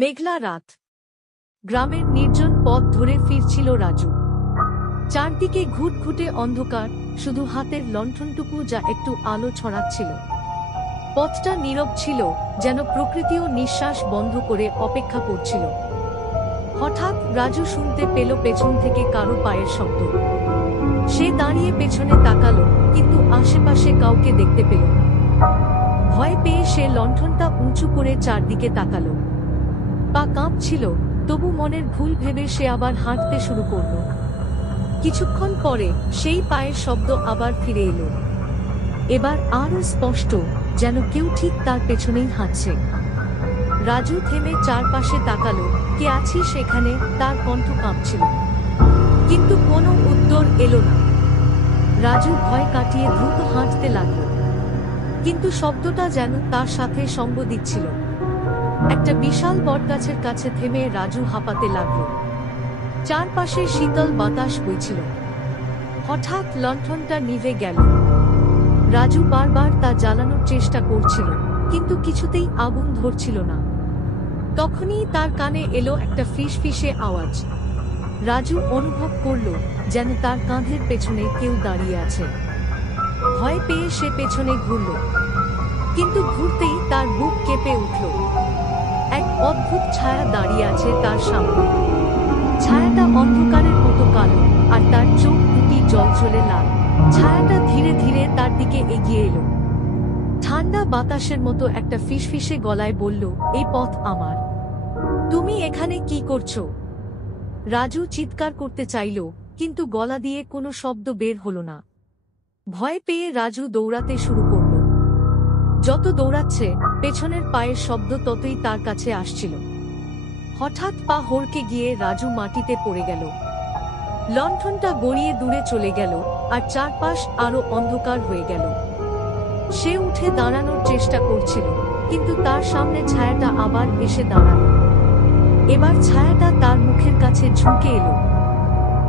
মেঘলা রাত। গ্রামের নির্জন পথ ধরে ফিরছিল রাজু। চারদিকে ঘুটঘুটে অন্ধকার, শুধু হাতের লণ্ঠনটুকু যা একটু আলো ছড়াচ্ছিল। পথটা নীরব ছিল, যেন প্রকৃতিও নিঃশ্বাস বন্ধ করে অপেক্ষা করছিল। হঠাৎ রাজু শুনতে পেল পেছন থেকে কারো পায়ের শব্দ। সে দাঁড়িয়ে পেছনে তাকালো, কিন্তু আশেপাশে কাউকে দেখতে পেল না। ভয় পেয়ে সে লণ্ঠনটা উঁচু করে চারদিকে তাকালো। পা কাঁপছিল, তবু মনের ভুল ভেবে সে আবার হাঁটতে শুরু করল। কিছুক্ষণ পরে সেই পায়ের শব্দ আবার ফিরে এলো। এবার আরো স্পষ্ট, যেন কেউ ঠিক তার পেছনেই হাঁটছে। রাজু থেমে চারপাশে তাকালো, কে আছিস সেখানে, তার কণ্ঠ কাঁপছিল। কিন্তু কোনো উত্তর এলো না। রাজু ভয় কাটিয়ে দ্রুত হাঁটতে লাগলো, কিন্তু শব্দটা যেন তার সাথে সঙ্গ দিচ্ছিল। একটা বিশাল বটগাছের কাছে থেমে রাজু হাঁপাতে লাগলো। চারপাশে শীতল বাতাস বইছিল। হঠাৎ লণ্ঠনটা নিভে গেল। রাজু বারবার তা জ্বালানোর চেষ্টা করছিল, কিন্তু কিছুতেই আগুন ধরছিল না। তখনই তার কানে এলো একটা ফিসফিসে আওয়াজ। রাজু অনুভব করল, যেন তার কাঁধের পেছনে কেউ দাঁড়িয়ে আছে। ভয় পেয়ে সে পেছনে ঘুরল, কিন্তু ঘুরতেই তার বুক কেঁপে উঠল। এক অদ্ভুত ছায়া দাঁড়িয়ে আছে তার সামনে। ছায়াটা অন্ধকারের মতো কালো, আর তার চোখ দুটি জ্বলজ্বলে লাল। ছায়াটা ধীরে ধীরে তার দিকে এগিয়ে এলো। ঠান্ডা বাতাসের মতো একটা ফিসফিসে গলায় বলল, এই পথ আমার। তুমি এখানে কি করছো? রাজু চিৎকার করতে চাইল, কিন্তু গলা দিয়ে কোনো শব্দ বের হলো না। ভয় পেয়ে রাজু দৌড়াতে শুরু করল। যত দৌড়াচ্ছে, পেছনের পায়ের শব্দ ততই তার কাছে আসছিল। হঠাৎ পা হড়কে গিয়ে রাজু মাটিতে পড়ে গেল। লণ্ঠনটা গড়িয়ে দূরে চলে গেল, আর চারপাশ আরো অন্ধকার হয়ে গেল। সে উঠে দাঁড়ানোর চেষ্টা করছিল, কিন্তু তার সামনে ছায়াটা আবার এসে দাঁড়ালো। এবার ছায়াটা তার মুখের কাছে ঝুঁকে এলো।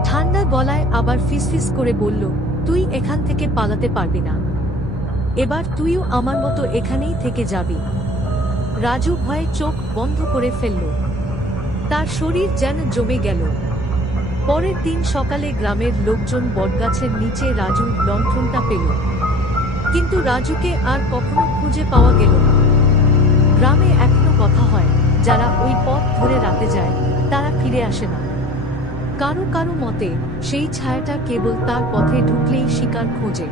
ঠান্ডা গলায় আবার ফিসফিস করে বলল, তুই এখান থেকে পালাতে পারবি না। এবার তুইও আমার মতো এখানেই থেকে যাবি। রাজু ভয়ে চোখ বন্ধ করে ফেলল। তার শরীর যেন জমে গেল। পরের দিন সকালে গ্রামের লোকজন বটগাছের নিচে রাজুর লণ্ঠনটা পেল, কিন্তু রাজুকে আর কখনো খুঁজে পাওয়া গেল না। গ্রামে এখনো কথা হয়, যারা ওই পথ ধরে রাতে যায়, তারা ফিরে আসে না। কারো কারো মতে সেই ছায়াটা কেবল তার পথে ঢুকলেই শিকার খোঁজে।